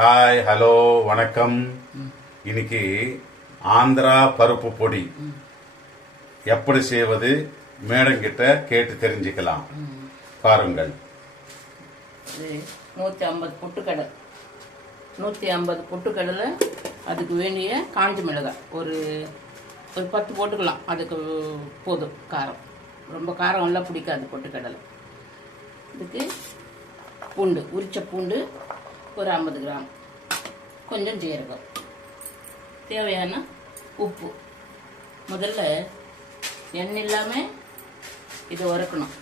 Hi hello வணக்கம். இன்னைக்கு ஆந்திரா பருப்பு பொடி எப்படி செய்வது மேடம் கிட்ட கேட்டு தெரிஞ்சுக்கலாம். பாருங்கள். 150 பொட்டுக்கடலை, 150 பொட்டுக்கடலை, அதுக்கு வேண்டிய காஞ்ச மிளகாய் ஒரு 10 போட்டுக்கலாம். அதுக்கு போதும். காரம் ரொம்ப காரம் எல்லாம் பிடிக்காது பொட்டுக்கடலை. இதுக்கு பூண்டு, உரிச்ச பூண்டு ஒரு 50 கிராம், கொஞ்சம் ஜீரகம், தேவையான உப்பு. முதல்ல எண்ணெய் இல்லாமல் இதை வறுக்கணும்.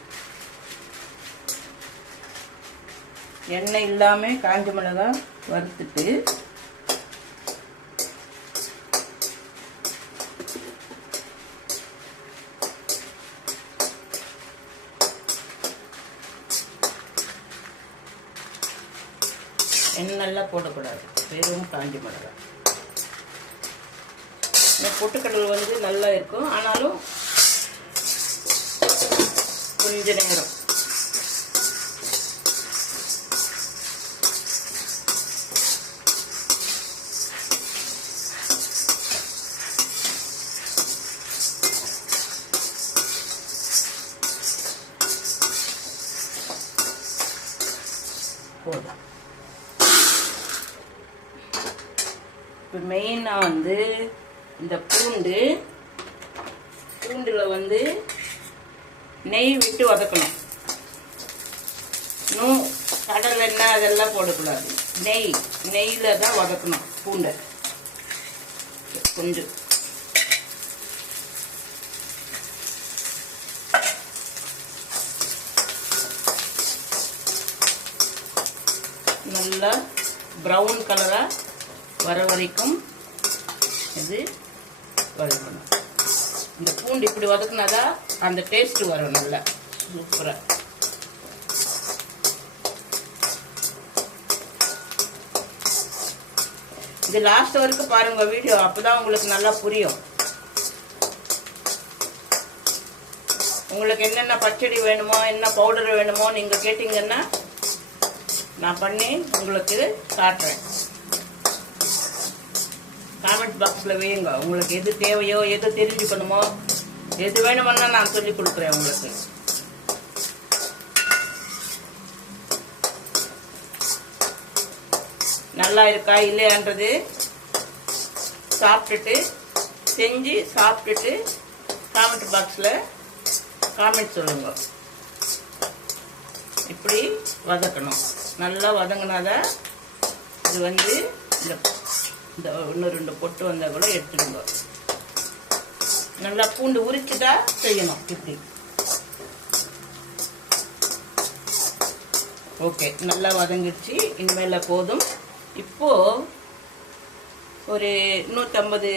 எண்ணெய் இல்லாமல் காஞ்ச மிளகாய் வறுத்துட்டு எண்ணெயெல்லாம் போடக்கூடாது, வெறும் காஞ்ச மிளகாய். இந்த பொட்டுக்கடல் நல்லா இருக்கும், ஆனாலும் கொஞ்ச நேரம். போதும். இப்போ மெயினாக இந்த பூண்டில் நெய் விட்டு வதக்கணும். இன்னும் கடலை எண்ணெய் அதெல்லாம் போடக்கூடாது. நெய்யில் தான் வதக்கணும் பூண்டை. கொஞ்சம் நல்லா ப்ரௌன் கலராக வர வரைக்கும் இது வதக்கணும். இந்த பூண்டு இப்படி வதக்குனாதான் அந்த டேஸ்ட் வரும். நல்லா சூப்பராக. இது லாஸ்ட் வரைக்கும் பாருங்க வீடியோ, அப்பதான் உங்களுக்கு நல்லா புரியும். உங்களுக்கு என்னென்ன பச்சடி வேணுமோ, என்ன பவுடர் வேணுமோ நீங்க கேட்டீங்கன்னா நான் பண்ணி உங்களுக்கு காட்டுறேன். காமெண்ட் பாக்ஸில் வையுங்க. உங்களுக்கு எது தேவையோ, எது தெரிஞ்சுக்கணுமோ, எது வேணுமோன்னா நான் சொல்லி கொடுக்குறேன் உங்களுக்கு. நல்லா இருக்கா இல்லையான்றது சாப்பிட்டுட்டு, செஞ்சு சாப்பிட்டுட்டு காமெண்ட் பாக்ஸில் காமெண்ட் சொல்லுங்க. இப்படி வதக்கணும். நல்லா வதங்கினாதான் இது இந்த இன்னும் 2 பொட்டு வந்தால் கூட எடுத்துடுங்க. நல்லா பூண்டு உரிச்சுட்டா செய்யணும் இப்படி. ஓகே, நல்லா வதங்கிடுச்சு. இனிமேல போதும். இப்போ ஒரு 150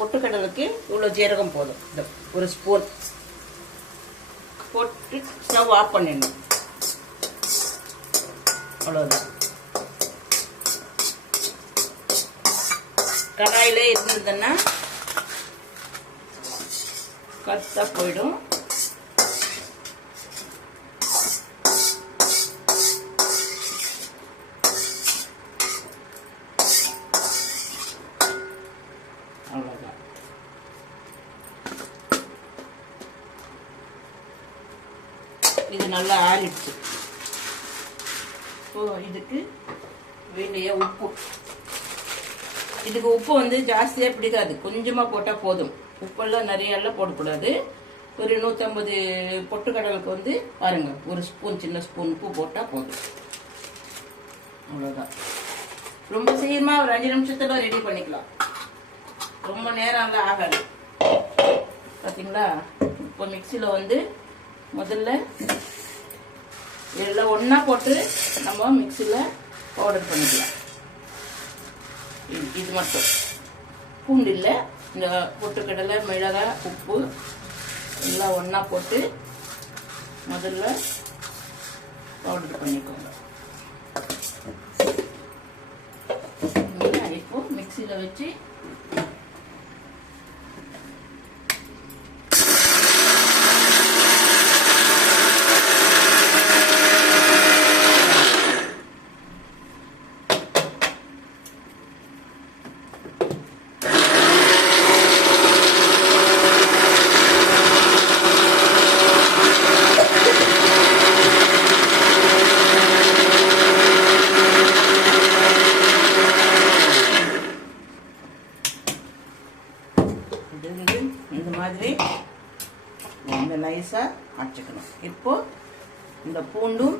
பொட்டுக்கடலுக்கு இவ்வளோ ஜீரகம் போதும். இந்த ஒரு ஸ்பூன் போட்டு ஸ்டவ் ஆஃப் பண்ணிடணும். அவ்வளோதான். கடாயிலே இருந்ததுன்னா கரெக்டாக போயிடும். அவ்வளோதான். இது நல்லா ஆறிடுச்சு. ஸோ இதுக்கு வேண்டிய உப்பு. இதுக்கு உப்பு ஜாஸ்தியாக பிடிக்காது, கொஞ்சமாக போட்டால் போதும். உப்பெல்லாம் நிறையெல்லாம் போடக்கூடாது. ஒரு 150 பொட்டுக்கடலுக்கு பாருங்க, ஒரு ஸ்பூன், சின்ன ஸ்பூன் உப்பு போட்டால் போதும். அவ்வளோதான். ரொம்ப சீக்கிரமாக ஒரு 5 நிமிஷத்துல ரெடி பண்ணிக்கலாம். ரொம்ப நேரம்லாம் ஆகாது. பார்த்தீங்களா? இப்போ மிக்சியில் முதல்ல இதெல்லாம் ஒன்றா போட்டு நம்ம மிக்சியில் பவுடர் பண்ணிக்கலாம். இது மட்டும் பூண்டு இல்லை, இந்த பொட்டுக்கடலை, மிளகாய், உப்பு எல்லாம் ஒன்றா போட்டு முதல்ல பவுடர் பண்ணிக்கோங்க. இப்போ மிக்சியில் வச்சு அரைச்சிக்கணும். இப்போ இந்த பூண்டும்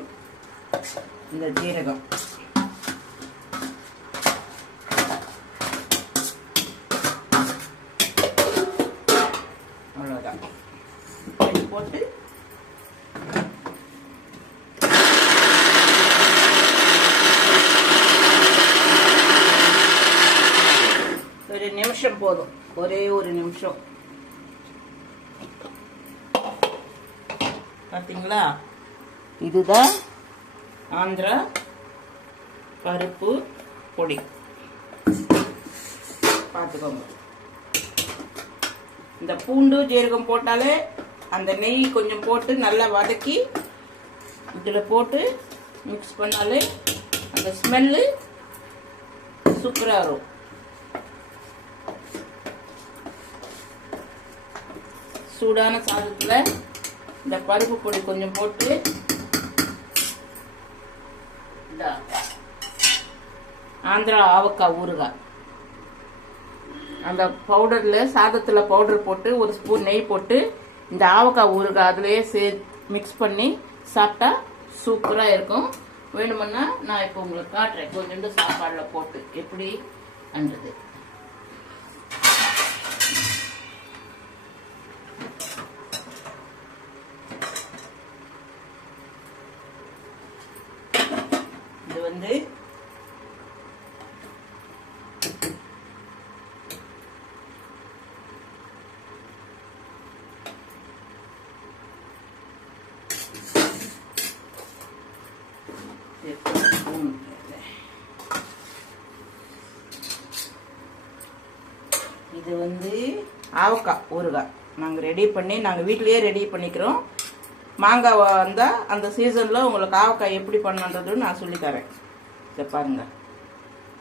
இந்த ஜீரகம் அவ்வளோதான் போட்டு ஒரு நிமிஷம் போதும், ஒரே ஒரு நிமிஷம். பார்த்தீங்களா, இதுதான் ஆந்திரா பருப்பு பொடி. பார்த்துக்கோங்க. இந்த பூண்டு ஜீரகம் போட்டாலே அந்த நெய் கொஞ்சம் போட்டு நல்லா வதக்கி இதில் போட்டு மிக்ஸ் பண்ணாலே அந்த ஸ்மெல்லு சூப்பராக இருக்கும். சூடான சாதத்தில் இந்த பருப்பு பொடி கொஞ்சம் போட்டு ஆந்திரா ஆவக்காய் ஊறுகாய் அந்த பவுடரில் சாதத்தில் பவுடர் போட்டு ஒரு ஸ்பூன் நெய் போட்டு இந்த ஆவக்காய் ஊறுகாய் அதுலேயே மிக்ஸ் பண்ணி சாப்பிட்டா சூப்பராக இருக்கும். வேணுமுன்னா நான் இப்போ உங்களுக்கு காட்டுறேன் கொஞ்சோண்டு சாப்பாடில் போட்டு எப்படி அன்றது. இது வந்து இது வந்து ஆவக்காய் ஊறுகாய் நாங்கள் ரெடி பண்ணி நாங்கள் வீட்டிலேயே ரெடி பண்ணிக்கிறோம். மாங்காய் வந்தால் அந்த சீசனில் உங்களுக்கு ஆவக்காய் எப்படி பண்ணுன்றதுன்னு நான் சொல்லித்தரேன். இதை பாருங்கள்,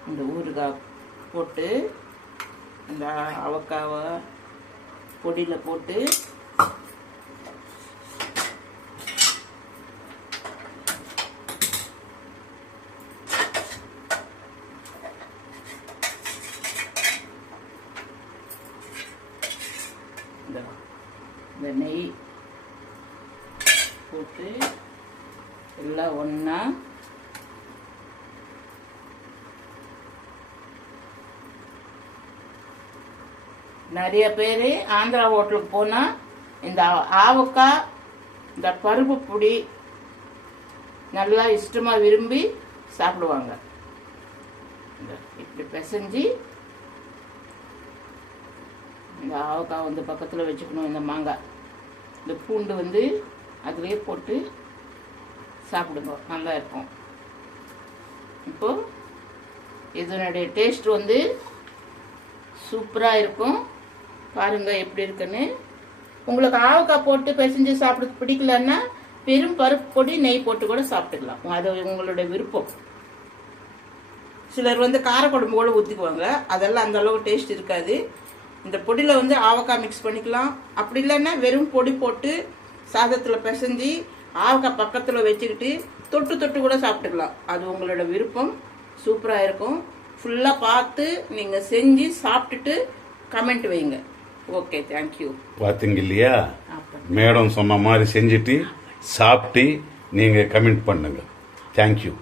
இந்த ஊறுகாய் போட்டு இந்த ஆவக்காவை பொடியில் போட்டு இந்த நெய் போட்டு எல்லாம் ஒன்றா நிறைய பேர் ஆந்திரா ஹோட்டலுக்கு போனால் இந்த ஆவக்காய் இந்த பருப்பு பொடி நல்லா இஷ்டமாக விரும்பி சாப்பிடுவாங்க. இப்படி பிசைஞ்சு இந்த ஆவக்காய் வந்து பக்கத்தில் வச்சுக்கணும். இந்த மாங்காய் இந்த பூண்டு வந்து அதுலேயே போட்டு சாப்பிடுங்க, நல்லா இருக்கும். இப்போ இதனுடைய டேஸ்ட் வந்து சூப்பராக இருக்கும். பாருங்கள் எப்படி இருக்குன்னு. உங்களுக்கு ஆவக்காய் போட்டு பிசைஞ்சு சாப்பிட பிடிக்கலன்னா வெறும் பருப்பு பொடி நெய் போட்டு கூட சாப்பிட்டுக்கலாம், அது உங்களுடைய விருப்பம். சிலர் வந்து காரக்குழம்பு கூட ஊற்றிக்குவாங்க, அதெல்லாம் அந்த அளவுக்கு டேஸ்ட் இருக்காது. இந்த பொடியில் வந்து ஆவக்காய் மிக்ஸ் பண்ணிக்கலாம். அப்படி இல்லைன்னா வெறும் பொடி போட்டு சாதத்தில் பிசைஞ்சு ஆவக்காய் பக்கத்தில் வச்சுக்கிட்டு தொட்டு தொட்டு கூட சாப்பிட்டுக்கலாம், அது உங்களோட விருப்பம். சூப்பராக இருக்கும். ஃபுல்லாக பார்த்து நீங்கள் செஞ்சு சாப்பிட்டுட்டு கமெண்ட் வைங்க. Okay, thank you. பார்த்தீங்க இல்லையா, மேடம் சொன்ன மாதிரி செஞ்சுட்டு சாப்பிட்டு நீங்கள் கமெண்ட் பண்ணுங்க. தேங்க்யூ.